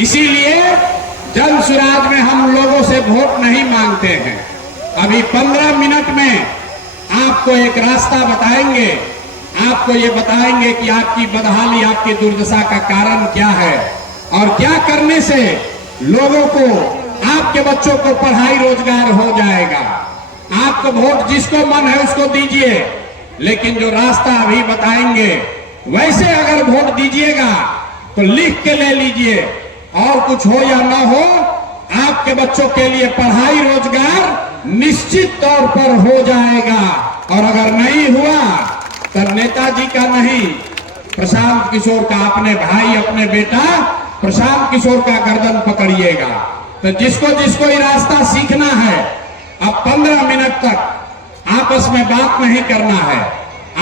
इसीलिए जन सुराज में हम लोगों से वोट नहीं मांगते हैं। अभी 15 मिनट में आपको एक रास्ता बताएंगे, आपको ये बताएंगे कि आपकी बदहाली, आपकी दुर्दशा का कारण क्या है और क्या करने से लोगों को, आपके बच्चों को पढ़ाई रोजगार हो जाएगा। आपको वोट जिसको मन है उसको दीजिए, लेकिन जो रास्ता अभी बताएंगे वैसे अगर वोट दीजिएगा तो लिख के ले लीजिए, और कुछ हो या ना हो, आपके बच्चों के लिए पढ़ाई रोजगार निश्चित तौर पर हो जाएगा। और अगर नहीं हुआ तो नेताजी का नहीं, प्रशांत किशोर का, अपने भाई, अपने बेटा प्रशांत किशोर का गर्दन पकड़िएगा। तो जिसको जिसको ये रास्ता सीखना है, अब 15 मिनट तक आपस में बात नहीं करना है।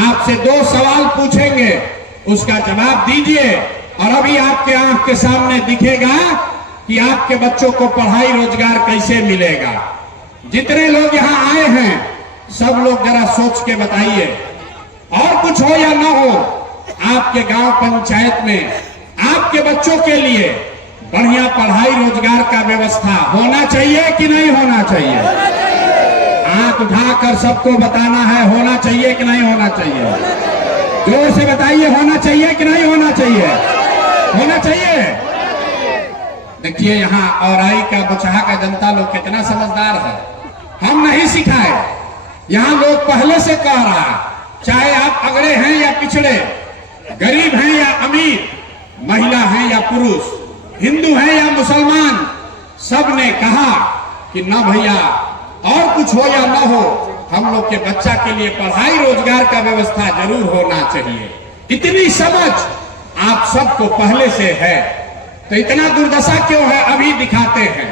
आपसे 2 सवाल पूछेंगे, उसका जवाब दीजिए, और अभी आपके आंख के सामने दिखेगा कि आपके बच्चों को पढ़ाई रोजगार कैसे मिलेगा। जितने लोग यहाँ आए हैं सब लोग जरा सोच के बताइए, और कुछ हो या ना हो, आपके गांव पंचायत में आपके बच्चों के लिए बढ़िया पढ़ाई रोजगार का व्यवस्था होना चाहिए कि नहीं होना चाहिए? हाथ उठाकर सबको बताना है, होना चाहिए कि नहीं होना चाहिए? जोर से बताइए, होना चाहिए कि नहीं होना चाहिए? होना चाहिए। देखिए यहाँ औराई का, बचहा का जनता लोग कितना समझदार है। हम नहीं सिखाए, यहाँ लोग पहले से कह रहा, चाहे आप अगड़े हैं या पिछड़े, गरीब हैं या अमीर, महिला हैं या पुरुष, हिंदू हैं या मुसलमान, सब ने कहा कि ना भैया, और कुछ हो या ना हो, हम लोग के बच्चा के लिए पढ़ाई रोजगार का व्यवस्था जरूर होना चाहिए। इतनी समझ आप सबको पहले से है, तो इतना दुर्दशा क्यों है अभी दिखाते हैं।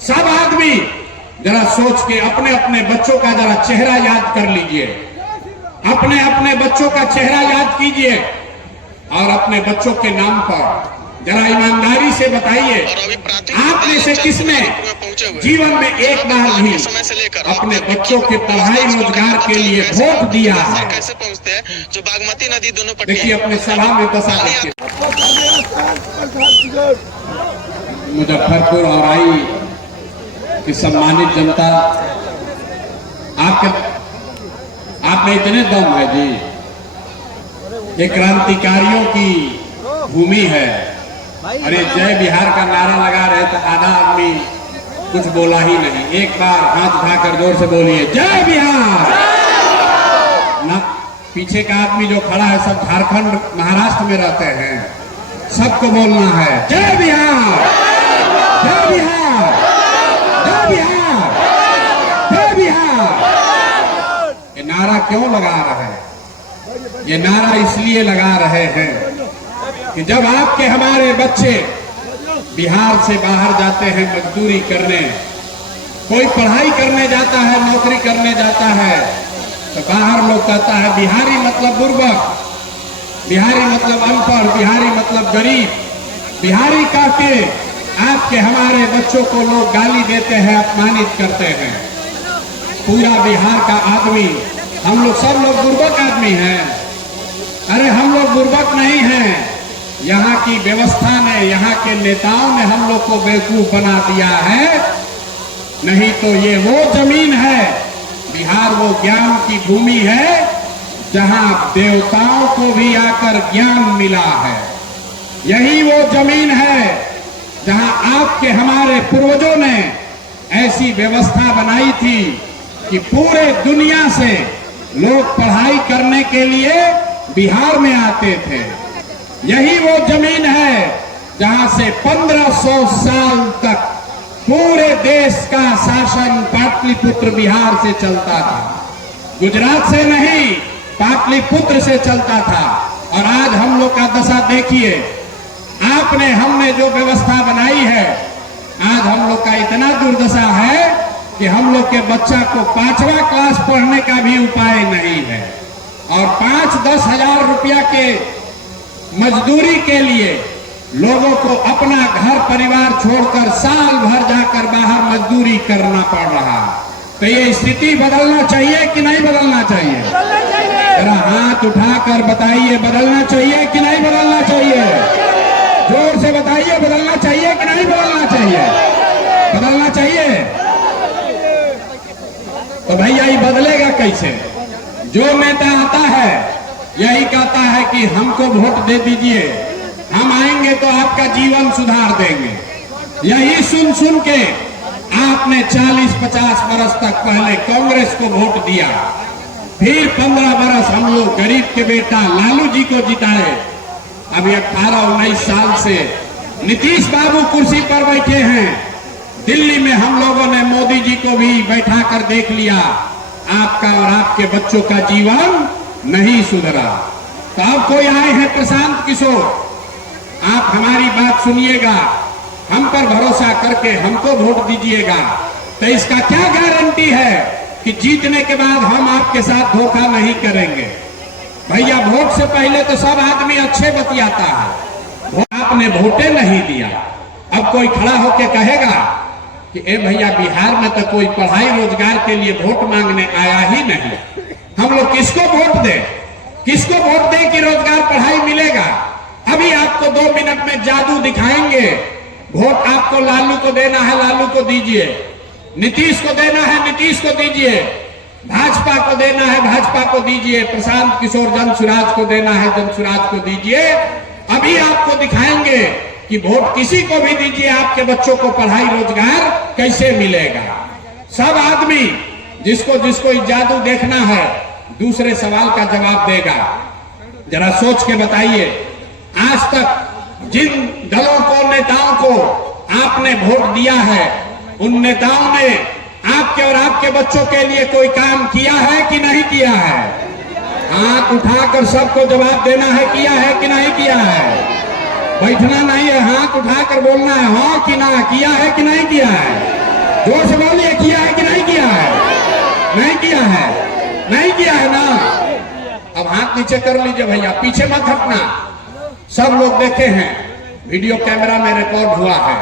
सब आदमी जरा सोच के अपने अपने बच्चों का जरा चेहरा याद कर लीजिए, अपने अपने बच्चों का चेहरा याद कीजिए, और अपने बच्चों के नाम पर जरा ईमानदारी से बताइए, आप में से किसने जीवन में एक बार भी अपने बच्चों के पढ़ाई रोजगार के लिए वोट दिया है? कैसे पहुंचते हैं जो बागमती नदी दोनों पट्टी। देखिए अपने सभा में बसा देखिए, मुजफ्फरपुर औराई की सम्मानित जनता, आप में इतने दम है जी, ये क्रांतिकारियों की भूमि है। अरे जय बिहार का नारा लगा रहे तो आधा आदमी कुछ बोला ही नहीं। एक बार हाथ उठाकर जोर से बोलिए जय बिहार। ना पीछे का आदमी जो खड़ा है सब झारखंड महाराष्ट्र में रहते हैं, सबको बोलना है जय बिहार, जय बिहार, जय बिहार, जय बिहार। ये नारा क्यों लगा रहे हैं? ये नारा इसलिए लगा रहे हैं कि जब आपके हमारे बच्चे बिहार से बाहर जाते हैं मजदूरी करने, कोई पढ़ाई करने जाता है, नौकरी करने जाता है, तो बाहर लोग कहता है बिहारी मतलब बुर्बक, बिहारी मतलब अनपढ़, बिहारी मतलब गरीब, बिहारी कह के आपके हमारे बच्चों को लोग गाली देते हैं, अपमानित करते हैं। पूरा बिहार का आदमी, हम लोग सब लोग बुर्बक आदमी हैं? अरे हम लोग बुर्बक नहीं हैं, यहाँ की व्यवस्था ने, यहाँ के नेताओं ने हम लोग को बेवकूफ बना दिया है। नहीं तो ये वो जमीन है, बिहार वो ज्ञान की भूमि है जहाँ देवताओं को भी आकर ज्ञान मिला है। यही वो जमीन है जहाँ आपके हमारे पूर्वजों ने ऐसी व्यवस्था बनाई थी कि पूरे दुनिया से लोग पढ़ाई करने के लिए बिहार में आते थे। यही वो जमीन है जहां से 1500 साल तक पूरे देश का शासन पाटलिपुत्र बिहार से चलता था, गुजरात से नहीं, पाटलिपुत्र से चलता था। और आज हम लोग का दशा देखिए, आपने, हमने जो व्यवस्था बनाई है, आज हम लोग का इतना दुर्दशा है कि हम लोग के बच्चा को 5वां क्लास पढ़ने का भी उपाय नहीं है, और 5-10 हजार रुपया के मजदूरी के लिए लोगों को अपना घर परिवार छोड़कर साल भर जाकर बाहर मजदूरी करना पड़ रहा। तो ये स्थिति बदलना चाहिए कि नहीं बदलना चाहिए? जरा हाथ उठाकर बताइए, बदलना चाहिए कि नहीं बदलना चाहिए? जोर से बताइए, बदलना चाहिए कि नहीं बदलना चाहिए? बदलना चाहिए। तो भैया ये बदलेगा कैसे? जो नेता आता है यही कहता है कि हमको वोट दे दीजिए, हम आएंगे तो आपका जीवन सुधार देंगे। यही सुन सुन के आपने 40-50 बरस तक पहले कांग्रेस को वोट दिया, फिर 15 बरस हम लोग गरीब के बेटा लालू जी को जिताए। अभी 18-19 साल से नीतीश बाबू कुर्सी पर बैठे हैं। दिल्ली में हम लोगों ने मोदी जी को भी बैठा कर देख लिया, आपका और आपके बच्चों का जीवन नहीं सुधरा। तो अब कोई आए हैं प्रशांत किशोर, आप हमारी बात सुनिएगा, हम पर भरोसा करके हमको वोट दीजिएगा। तो इसका क्या गारंटी है कि जीतने के बाद हम आपके साथ धोखा नहीं करेंगे? भैया वोट से पहले तो सब आदमी अच्छे बतियाता है, आपने वोटे नहीं दिया। अब कोई खड़ा होके कहेगा कि ए भैया बिहार में तो कोई पढ़ाई रोजगार के लिए वोट मांगने आया ही नहीं, हम लोग किसको वोट दें? किसको वोट दें कि रोजगार पढ़ाई मिलेगा? अभी आपको 2 मिनट में जादू दिखाएंगे। वोट आपको लालू को देना है, लालू को दीजिए। नीतीश को देना है, नीतीश को दीजिए। भाजपा को देना है, भाजपा को दीजिए। प्रशांत किशोर जनसुराज को देना है, जनसुराज को दीजिए। अभी आपको दिखाएंगे कि वोट किसी को भी दीजिए, आपके बच्चों को पढ़ाई रोजगार कैसे मिलेगा। सब आदमी जिसको जिसको जादू देखना है दूसरे सवाल का जवाब देगा। जरा सोच के बताइए, आज तक जिन दलों को, नेताओं को आपने वोट दिया है, उन नेताओं ने आपके और आपके बच्चों के लिए कोई काम किया है कि नहीं किया है? हाथ उठाकर सबको जवाब देना है, किया है कि नहीं किया है? बैठना नहीं है, हाथ उठाकर बोलना है, हाँ कि ना, किया है कि नहीं किया है? जोर से बोलिए, किया है कि नहीं किया है? नहीं किया है, नहीं किया है ना? अब हाथ नीचे कर लीजिए भैया, पीछे मत हटना। सब लोग देखे हैं, वीडियो कैमरा में रिकॉर्ड हुआ है।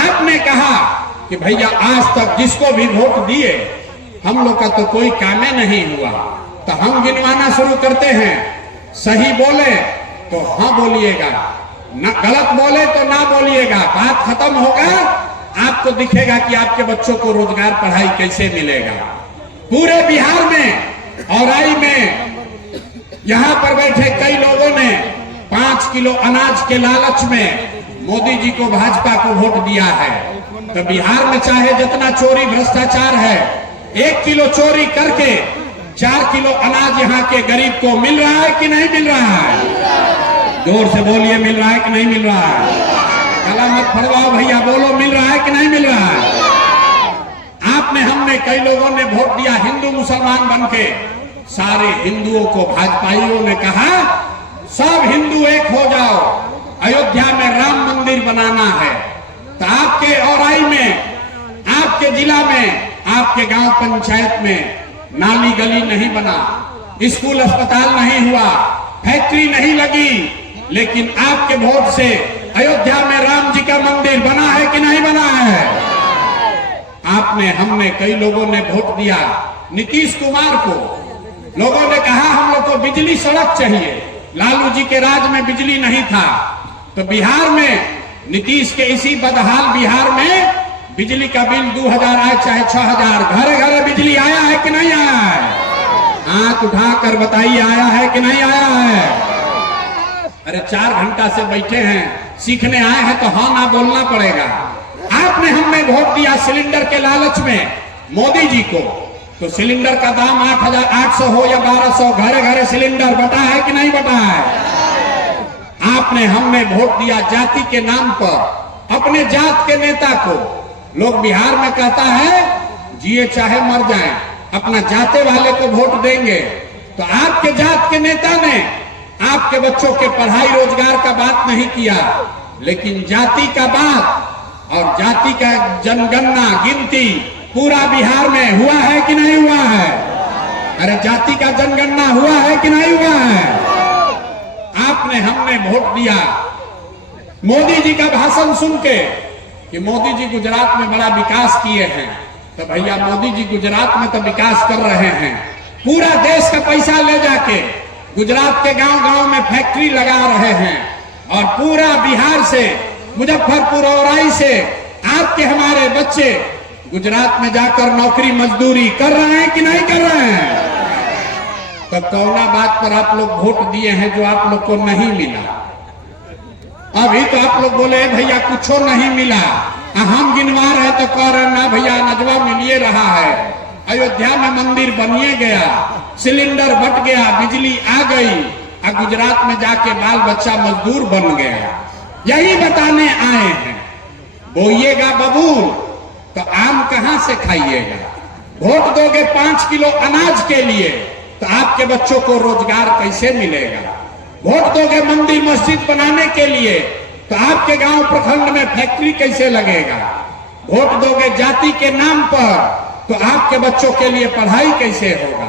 आपने कहा कि भैया आज तक जिसको भी वोट दिए हम लोग का तो कोई काम नहीं हुआ। तो हम गिनवाना शुरू करते हैं, सही बोले तो हाँ बोलिएगा, ना गलत बोले तो ना बोलिएगा। बात खत्म होगा, आपको दिखेगा कि आपके बच्चों को रोजगार पढ़ाई कैसे मिलेगा। पूरे बिहार में औराई में यहाँ पर बैठे कई लोगों ने 5 किलो अनाज के लालच में मोदी जी को, भाजपा को वोट दिया है। तो बिहार में चाहे जितना चोरी भ्रष्टाचार है, 1 किलो चोरी करके 4 किलो अनाज यहाँ के गरीब को मिल रहा है कि नहीं मिल रहा है? जोर से बोलिए, मिल रहा है कि नहीं मिल रहा है? गला मत फड़वाओ भैया, बोलो मिल रहा है कि नहीं मिल रहा है? आपने, हमने, कई लोगों ने वोट दिया हिंदू मुसलमान बन के। सारे हिंदुओं को भाजपाइयों ने कहा सब हिंदू एक हो जाओ, अयोध्या में राम मंदिर बनाना है। तो आपके औराई में, आपके जिला में, आपके गांव पंचायत में नाली गली नहीं बना, स्कूल अस्पताल नहीं हुआ, फैक्ट्री नहीं लगी, लेकिन आपके वोट से अयोध्या में राम जी का मंदिर बना है कि नहीं बना है? आपने, हमने, कई लोगों ने वोट दिया नीतीश कुमार को। लोगों ने कहा हम लोग को बिजली सड़क चाहिए, लालू जी के राज में बिजली नहीं था। तो बिहार में नीतीश के इसी बदहाल बिहार में बिजली का बिल 2000 आए चाहे 6000, घरे घरे बिजली आया है कि नहीं आया है? हाथ उठाकर बताइए, आया है कि नहीं आया है? अरे 4 घंटा से बैठे हैं, सीखने आए हैं तो हाँ ना बोलना पड़ेगा। आपने, हमने वोट दिया सिलेंडर के लालच में मोदी जी को। तो सिलेंडर का दाम 8800 हो या 1200, घरे घरे सिलेंडर बटा है कि नहीं बटा है? आपने, हमने वोट दिया जाति के नाम पर, अपने जात के नेता को। लोग बिहार में कहता है जिए चाहे मर जाए, अपना जाते वाले को वोट देंगे। तो आपके जात के नेता ने आपके बच्चों के पढ़ाई रोजगार का बात नहीं किया, लेकिन जाति का बात और जाति का जनगणना, गिनती पूरा बिहार में हुआ है कि नहीं हुआ है? अरे जाति का जनगणना हुआ है कि नहीं हुआ है? आपने, हमने वोट दिया मोदी जी का भाषण सुन के कि मोदी जी गुजरात में बड़ा विकास किए हैं। तो भैया मोदी जी गुजरात में तो विकास कर रहे हैं, पूरा देश का पैसा ले जाके गुजरात के गांव गांव में फैक्ट्री लगा रहे हैं और पूरा बिहार से, मुजफ्फरपुर औराई से आपके हमारे बच्चे गुजरात में जाकर नौकरी मजदूरी कर रहे हैं कि नहीं कर रहे हैं? तो कौना बात पर आप लोग वोट दिए हैं जो आप लोग को नहीं मिला? अभी तो आप लोग बोले भैया कुछ नहीं मिला, हम गिनवा रहे तो कह रहे ना भैया नजवा मिलिए रहा है, अयोध्या में मंदिर बनिए गया, सिलेंडर बट गया, बिजली आ गई, और गुजरात में जाके बाल बच्चा मजदूर बन गया। यही बताने आए हैं। बोइएगा बबूल तो आम कहां से खाइएगा? वोट दोगे 5 किलो अनाज के लिए तो आपके बच्चों को रोजगार कैसे मिलेगा? वोट दोगे मंदिर मस्जिद बनाने के लिए तो आपके गांव प्रखंड में फैक्ट्री कैसे लगेगा? वोट दोगे जाति के नाम पर तो आपके बच्चों के लिए पढ़ाई कैसे होगा?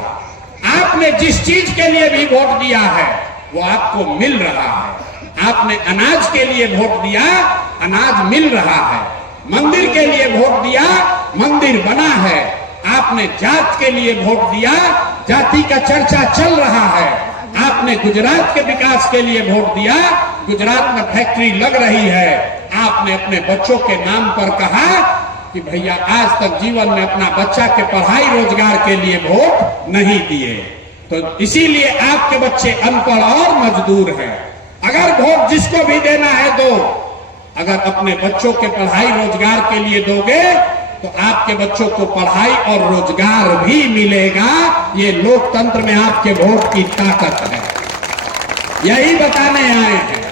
आपने जिस चीज के लिए भी वोट दिया है वो आपको मिल रहा है। आपने अनाज के लिए वोट दिया, अनाज मिल रहा है। मंदिर के लिए वोट दिया, मंदिर बना है। आपने जात के लिए वोट दिया, जाति का चर्चा चल रहा है। आपने गुजरात के विकास के लिए वोट दिया, गुजरात में फैक्ट्री लग रही है। आपने अपने बच्चों के नाम पर कहा कि भैया आज तक जीवन में अपना बच्चा के पढ़ाई रोजगार के लिए वोट नहीं दिए, तो इसीलिए आपके बच्चे अनपढ़ और मजदूर हैं। अगर वोट जिसको भी देना है दो, अगर अपने बच्चों के पढ़ाई रोजगार के लिए दोगे तो आपके बच्चों को पढ़ाई और रोजगार भी मिलेगा। ये लोकतंत्र में आपके वोट की ताकत है। यही बताने आए हैं।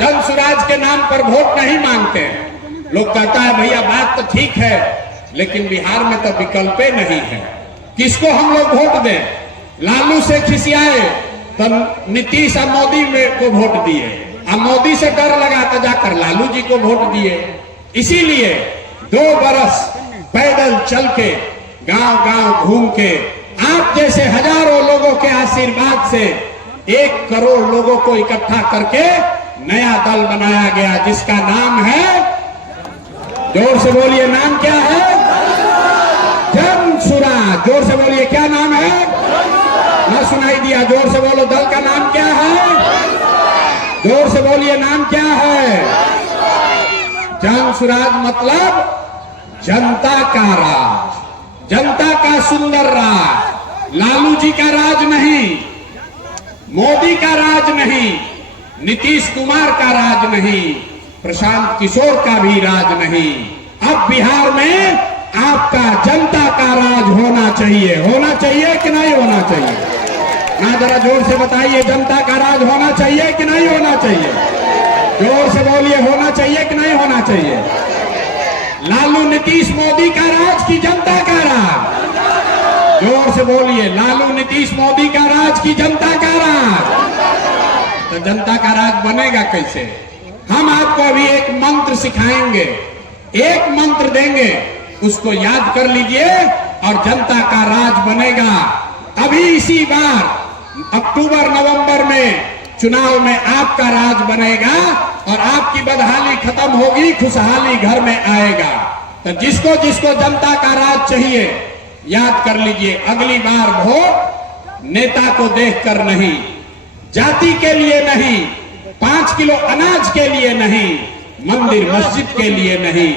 जन सुराज के नाम पर वोट नहीं मांगते हैं। लोग कहता है भैया बात तो ठीक है, लेकिन बिहार में तो विकल्पे नहीं है। किसको हम लोग वोट दें? लालू से खिसियाए तो नीतीश और मोदी को वोट दिए, अब मोदी से डर लगा तो जाकर लालू जी को वोट दिए। इसीलिए 2 बरस पैदल चल के, गांव गांव घूम के, आप जैसे हजारों लोगों के आशीर्वाद से 1 करोड़ लोगों को इकट्ठा करके नया दल बनाया गया, जिसका नाम है, जोर से बोलिए, नाम क्या है? जन सुराज। जोर से बोलिए, क्या नाम है? ना सुनाई दिया, जोर से बोलो, दल का नाम क्या है? जोर से बोलिए, नाम क्या है? जन सुराज मतलब जनता का राज, जनता का सुंदर राज। लालू जी का राज नहीं, मोदी का राज नहीं, नीतीश कुमार का राज नहीं, प्रशांत किशोर का भी राज नहीं। अब बिहार में आपका जनता का राज होना चाहिए। होना चाहिए कि नहीं होना चाहिए? ना जरा जोर से बताइए, जनता का राज होना चाहिए कि नहीं होना चाहिए? जोर से बोलिए, होना चाहिए कि नहीं होना चाहिए? लालू नीतीश मोदी का राज की जनता का राज? जोर से बोलिए, लालू नीतीश मोदी का राज की जनता का राज? तो जनता का राज बनेगा कैसे? हम आपको अभी एक मंत्र सिखाएंगे, एक मंत्र देंगे, उसको याद कर लीजिए और जनता का राज बनेगा। अभी इसी बार अक्टूबर नवंबर में चुनाव में आपका राज बनेगा और आपकी बदहाली खत्म होगी, खुशहाली घर में आएगा। तो जिसको जिसको जनता का राज चाहिए, याद कर लीजिए, अगली बार वोट नेता को देखकर नहीं, जाति के लिए नहीं, 5 किलो अनाज के लिए नहीं, मंदिर मस्जिद के लिए नहीं,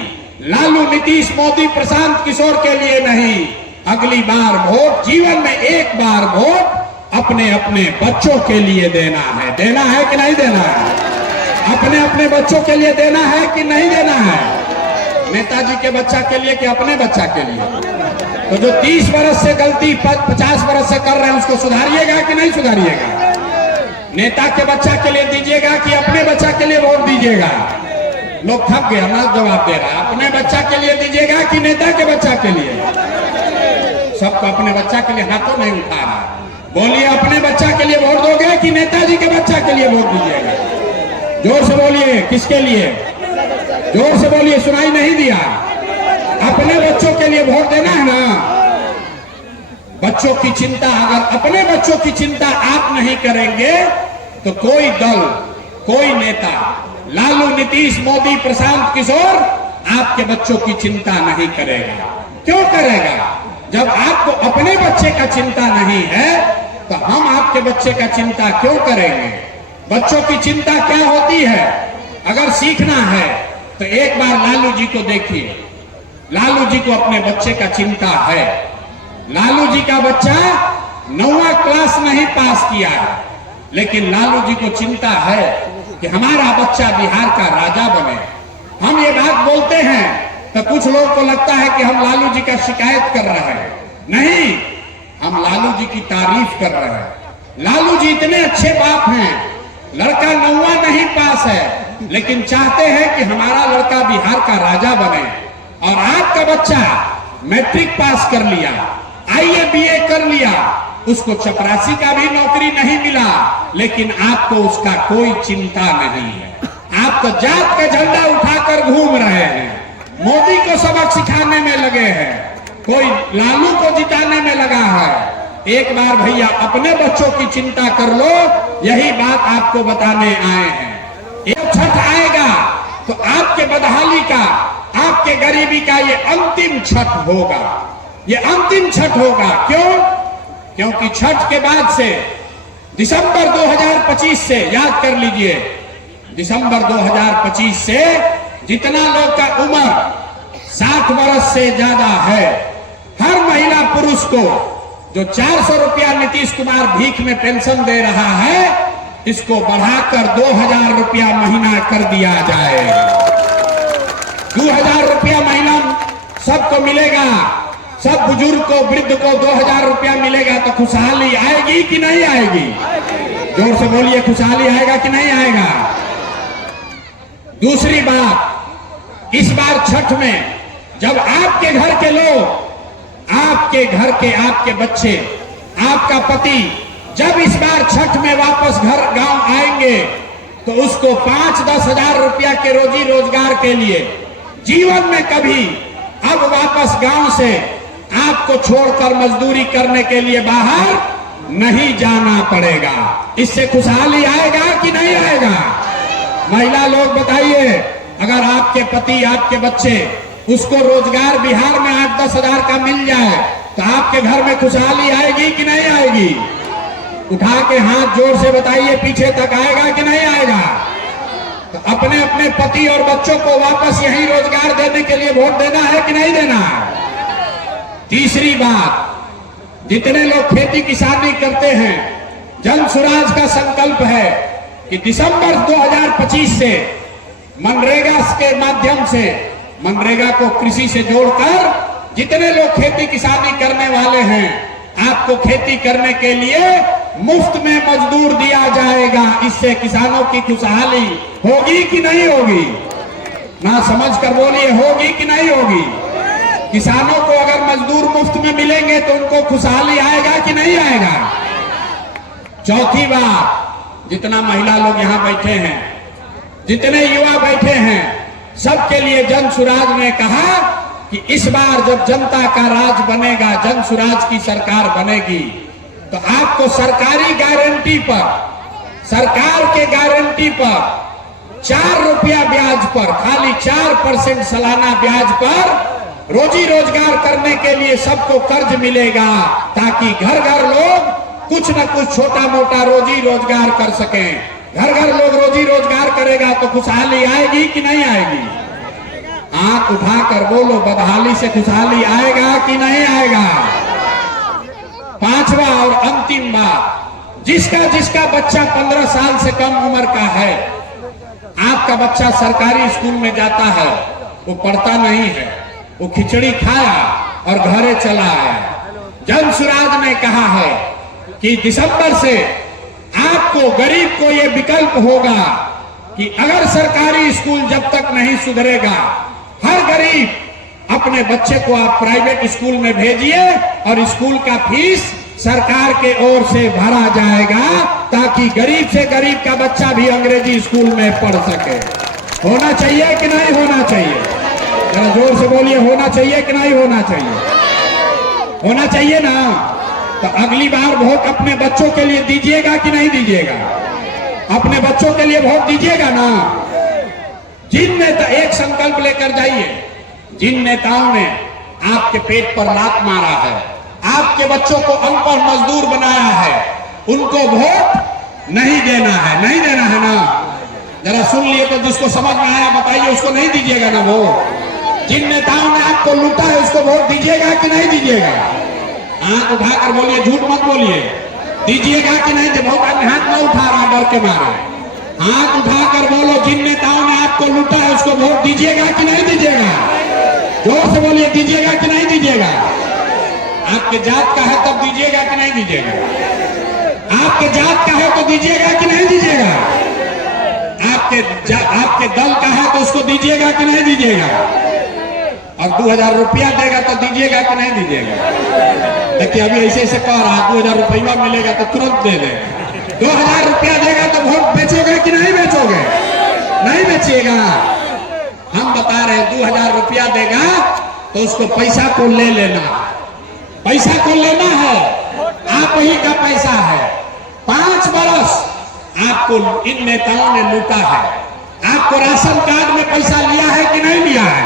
लालू नीतीश मोदी प्रशांत किशोर के लिए नहीं, अगली बार वोट, जीवन में एक बार वोट अपने अपने बच्चों के लिए देना है। देना है कि नहीं देना है? अपने अपने बच्चों के लिए देना है कि नहीं देना है? नेताजी के बच्चा के लिए कि अपने बच्चा के लिए? तो जो 30 वर्ष से गलती 50 वर्ष से कर रहे हैं उसको सुधारिएगा कि नहीं सुधारिएगा? नेता के बच्चा के लिए दीजिएगा कि अपने बच्चा के लिए वोट दीजिएगा? लोग थक गए, ना जवाब दे रहा। अपने बच्चा के लिए दीजिएगा कि नेता के बच्चा के लिए? सबको अपने बच्चा के लिए हाथों नहीं उठा रहा। बोलिए, अपने बच्चा के लिए वोट दोगे कि नेताजी के बच्चा के लिए वोट दीजिएगा? जोर से बोलिए, किसके लिए? जोर से बोलिए, सुनाई नहीं दिया। अपने बच्चों के लिए वोट देना है ना? बच्चों की चिंता, अगर अपने बच्चों की चिंता आप नहीं करेंगे तो कोई दल, कोई नेता, लालू नीतीश मोदी प्रशांत किशोर आपके बच्चों की चिंता नहीं करेगा। क्यों करेगा? जब आपको अपने बच्चे का चिंता नहीं है तो हम आपके बच्चे का चिंता क्यों करेंगे? बच्चों की चिंता क्या होती है। अगर सीखना है तो एक बार लालू जी को देखिए। लालू जी को अपने बच्चे का चिंता है। लालू जी का बच्चा 9वां क्लास नहीं पास किया है, लेकिन लालू जी को चिंता है कि हमारा बच्चा बिहार का राजा बने। हम ये बात बोलते हैं तो कुछ लोग को लगता है कि हम लालू जी का शिकायत कर रहे हैं। नहीं, हम लालू जी की तारीफ कर रहे हैं। लालू जी इतने अच्छे बाप हैं। लड़का 9वां नहीं पास है, लेकिन चाहते हैं कि हमारा लड़का बिहार का राजा बने। और आपका बच्चा मैट्रिक पास कर लिया, आईए बीए कर लिया, उसको चपरासी का भी नौकरी नहीं मिला, लेकिन आपको उसका कोई चिंता नहीं है। आप तो जात का झंडा उठाकर घूम रहे हैं, मोदी को सबक सिखाने में लगे हैं, कोई लालू को जिताने में लगा है। एक बार भैया अपने बच्चों की चिंता कर लो, यही बात आपको बताने आए हैं। एक छठ आएगा तो आपके बदहाली का, आपके गरीबी का ये अंतिम छठ होगा। ये अंतिम छठ होगा। क्यों? क्योंकि छठ के बाद से दिसंबर 2025 से, याद कर लीजिए, दिसंबर 2025 से जितना लोग का उम्र 60 वर्ष से ज्यादा है, हर महिला पुरुष को जो 400 रुपया नीतीश कुमार भीख में पेंशन दे रहा है, इसको बढ़ाकर 2000 रुपया महीना कर दिया जाए। 2000 रुपया महीना सबको मिलेगा। सब बुजुर्ग को, वृद्ध को 2000 रुपया मिलेगा तो खुशहाली आएगी कि नहीं आएगी? जोर से बोलिए, खुशहाली आएगा कि नहीं आएगा? दूसरी बात, इस बार छठ में जब आपके घर के लोग, आपके घर के, आपके बच्चे, आपका पति जब इस बार छठ में वापस घर गांव आएंगे तो उसको 5-10 हजार रुपया के रोजी रोजगार के लिए जीवन में कभी अब वापस गांव से आपको छोड़कर मजदूरी करने के लिए बाहर नहीं जाना पड़ेगा। इससे खुशहाली आएगा कि नहीं आएगा? महिला लोग बताइए, अगर आपके पति, आपके बच्चे, उसको रोजगार बिहार में 8-10 हजार का मिल जाए तो आपके घर में खुशहाली आएगी कि नहीं आएगी? उठा के हाथ जोर से बताइए, पीछे तक आएगा कि नहीं आएगा? तो अपने अपने पति और बच्चों को वापस यही रोजगार देने के लिए वोट देना है कि नहीं देना है? तीसरी बात, जितने लोग खेती किसानी करते हैं, जन स्वराज का संकल्प है कि दिसंबर 2025 से मनरेगा के माध्यम से, मनरेगा को कृषि से जोड़कर जितने लोग खेती किसानी करने वाले हैं, आपको खेती करने के लिए मुफ्त में मजदूर दिया जाएगा। इससे किसानों की खुशहाली होगी कि नहीं होगी? ना समझ कर बोलिए, होगी कि नहीं होगी? किसानों को अगर मजदूर मुफ्त में मिलेंगे तो उनको खुशहाली आएगा कि नहीं आएगा? चौथी बात, जितना महिला लोग यहाँ बैठे हैं, जितने युवा बैठे हैं, सबके लिए जन स्वराज ने कहा कि इस बार जब जनता का राज बनेगा, जन स्वराज की सरकार बनेगी, तो आपको सरकारी गारंटी पर, सरकार के गारंटी पर 4 रुपया ब्याज पर, खाली 4% सालाना ब्याज पर रोजी रोजगार करने के लिए सबको कर्ज मिलेगा, ताकि घर घर लोग कुछ न कुछ छोटा मोटा रोजी रोजगार कर सकें। घर घर लोग रोजी रोजगार करेगा तो खुशहाली आएगी कि नहीं आएगी? आंख उठाकर बोलो, बदहाली से खुशहाली आएगा कि नहीं आएगा? पांचवा और अंतिम बात, जिसका बच्चा 15 साल से कम उम्र का है, आपका बच्चा सरकारी स्कूल में जाता है, वो पढ़ता नहीं है, वो खिचड़ी खाया और घरे चला आया। जन स्वराज ने कहा है कि दिसंबर से आपको, गरीब को ये विकल्प होगा कि अगर सरकारी स्कूल जब तक नहीं सुधरेगा, हर गरीब अपने बच्चे को आप प्राइवेट स्कूल में भेजिए और स्कूल का फीस सरकार के ओर से भरा जाएगा, ताकि गरीब से गरीब का बच्चा भी अंग्रेजी स्कूल में पढ़ सके। होना चाहिए कि नहीं होना चाहिए? जरा जोर से बोलिए, होना चाहिए कि नहीं होना चाहिए? होना चाहिए ना? तो अगली बार वोट अपने बच्चों के लिए दीजिएगा कि नहीं दीजिएगा? अपने बच्चों के लिए वोट दीजिएगा ना? जिन नेता, एक संकल्प लेकर जाइए, जिन नेताओं ने आपके पेट पर लात मारा है, आपके बच्चों को अनपढ़ मजदूर बनाया है, उनको वोट नहीं देना है, नहीं देना है ना। जरा सुन लिए तो जिसको समझ में आया बताइए, उसको नहीं दीजिएगा ना वोट। जिन नेताओं ने आपको लूटा है उसको वोट दीजिएगा कि नहीं दीजिएगा? आंख उठाकर बोलिए, झूठ मत बोलिए। दीजिएगा कि नहीं? बहुत आदमी हाथ में उठा रहा डर के मारे। हाथ उठाकर बोलो, जिन नेताओं ने आपको लूटा है उसको वोट दीजिएगा कि नहीं दीजिएगा? जोर से बोलिए, दीजिएगा कि नहीं दीजिएगा? आपके जात का है तब दीजिएगा कि नहीं दीजिएगा? आपके जात का है तो दीजिएगा कि नहीं दीजिएगा? आपके दल का है तो उसको दीजिएगा कि नहीं दीजिएगा? और 2000 रुपया देगा तो दीजिएगा कि नहीं दीजिएगा? देखिए अभी ऐसे ऐसे कह रहा, 2000 रुपया मिलेगा तो तुरंत दे देगा। 2000 रुपया देगा तो वोट बेचोगे कि नहीं बेचोगे? नहीं बेचिएगा। हम बता रहे हैं 2000 रुपया देगा तो उसको पैसा को ले लेना, पैसा को लेना है, आप ही का पैसा है। 5 बरस आपको इन नेताओं ने लूटा है। आपको राशन कार्ड में पैसा लिया है कि नहीं लिया है?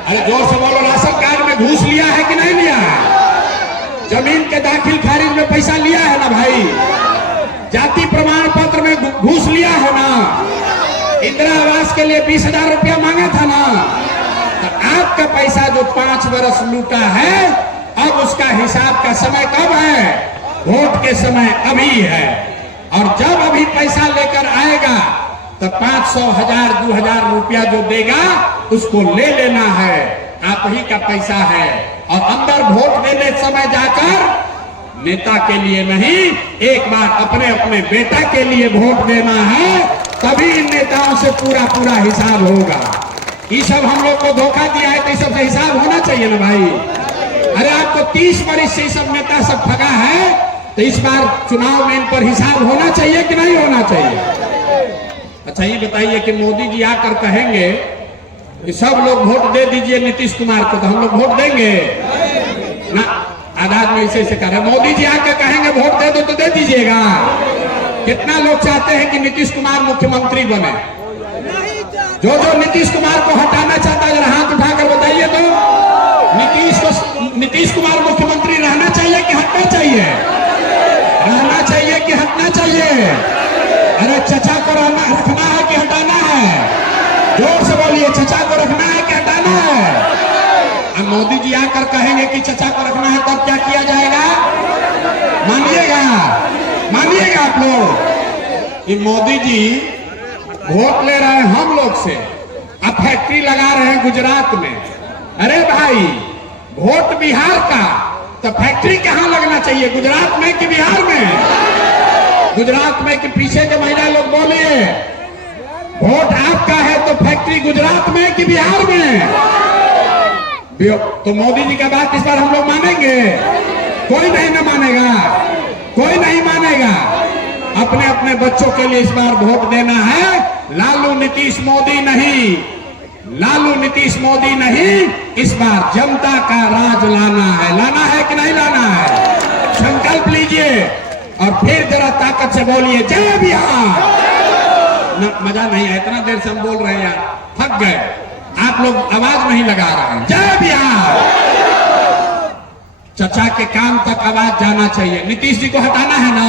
अरे जोर से बोलो, राशन कार्ड में घूस लिया है कि नहीं लिया है? जमीन के दाखिल खारिज में पैसा लिया है ना भाई? जाति प्रमाण पत्र में घूस लिया है ना? इंदिरा आवास के लिए 20,000 रुपया मांगा था ना? तो आपका पैसा जो 5 बरस लूटा है, अब उसका हिसाब का समय कब है? वोट के समय अभी है। और जब अभी पैसा लेकर आएगा तो 500, 1000, 2000 रुपया जो देगा उसको ले लेना है, आप ही का पैसा है। और अंदर वोट देने समय जाकर नेता के लिए नहीं, एक बार अपने अपने बेटा के लिए वोट देना है, तभी इन नेताओं से पूरा पूरा हिसाब होगा। ये सब हम लोग को धोखा दिया है तो इस सब से हिसाब होना चाहिए ना भाई। अरे आपको 30 वर्ष से सब नेता सब ठगा है, तो इस बार चुनाव में इन पर हिसाब होना चाहिए कि नहीं होना चाहिए? अच्छा ये बताइए कि मोदी जी आकर कहेंगे कि सब लोग वोट दे दीजिए नीतीश कुमार को, तो हम लोग वोट देंगे ना? आजाद में ऐसे कह रहे, मोदी जी आकर कहेंगे वोट दे दो तो दे दीजिएगा? कितना लोग चाहते हैं कि नीतीश कुमार मुख्यमंत्री बने? जो जो नीतीश कुमार को हटाना चाहता है जरा हाथ उठाकर बताइए तो। नीतीश कुमार मुख्यमंत्री रहना चाहिए कि हटना चाहिए? रहना चाहिए कि हटना चाहिए? अरे चचा को रखना है कि हटाना है? जोर से बोलिए, चचा को रखना है कि हटाना है? अब मोदी जी आकर कहेंगे कि चचा को रखना है, तब क्या किया जाएगा? मानिएगा, मानिएगा आप लोग कि मोदी जी वोट ले रहे हैं हम लोग से, अब फैक्ट्री लगा रहे हैं गुजरात में। अरे भाई, वोट बिहार का, तो फैक्ट्री कहाँ लगना चाहिए, गुजरात में कि बिहार में? गुजरात में कि पीछे के महिला लोग बोलिए, वोट आपका है तो फैक्ट्री गुजरात में कि बिहार में? तो मोदी जी का बात इस बार हम लोग मानेंगे? कोई नहीं ना मानेगा, कोई नहीं मानेगा। अपने अपने बच्चों के लिए इस बार वोट देना है। लालू नीतीश मोदी नहीं, लालू नीतीश मोदी नहीं, इस बार जनता का राज लाना है। लाना है कि नहीं लाना है? संकल्प लीजिए और फिर जरा ताकत से बोलिए, जय बिहार। मजा नहीं है, इतना देर से हम बोल रहे हैं यार, थक गए। आप लोग आवाज नहीं लगा रहे हैं। जय बिहार। चचा के काम तक आवाज जाना चाहिए। नीतीश जी को हटाना है ना?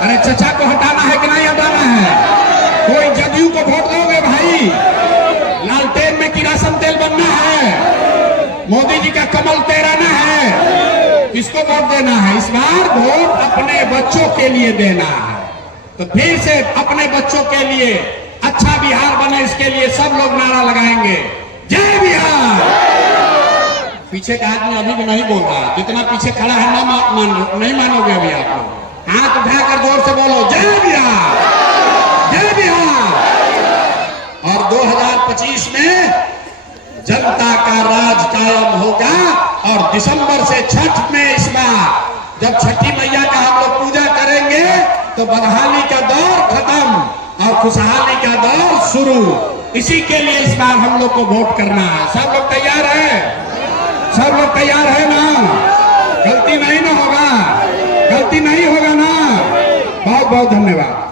अरे चचा को हटाना है कि नहीं हटाना है? कोई जदयू को वोट दोगे भाई? लालटेन में किरासन तेल बनना है, मोदी जी का कमल तैराना है, किसको वोट देना है? इस बार वोट अपने बच्चों के लिए देना है। तो फिर से अपने बच्चों के लिए अच्छा बिहार बने, इसके लिए सब लोग नारा लगाएंगे, जय बिहार। पीछे का आदमी अभी भी नहीं बोल रहा, जितना पीछे खड़ा है ना नहीं मानोगे अभी आप लोग। हाथ उठाकर जोर से बोलो, जय बिहार, जय बिहार। और 2025 में जनता का राज कायम होगा। और दिसंबर से छठ में इस बार जब छठी मैया का हम लोग पूजा करेंगे तो बदहाली का दौर खत्म और खुशहाली का दौर शुरू। इसी के लिए इस बार हम लोग को वोट करना है। सब लोग तैयार है? सब लोग तैयार है ना? गलती नहीं ना होगा, गलती नहीं होगा ना? बहुत बहुत धन्यवाद।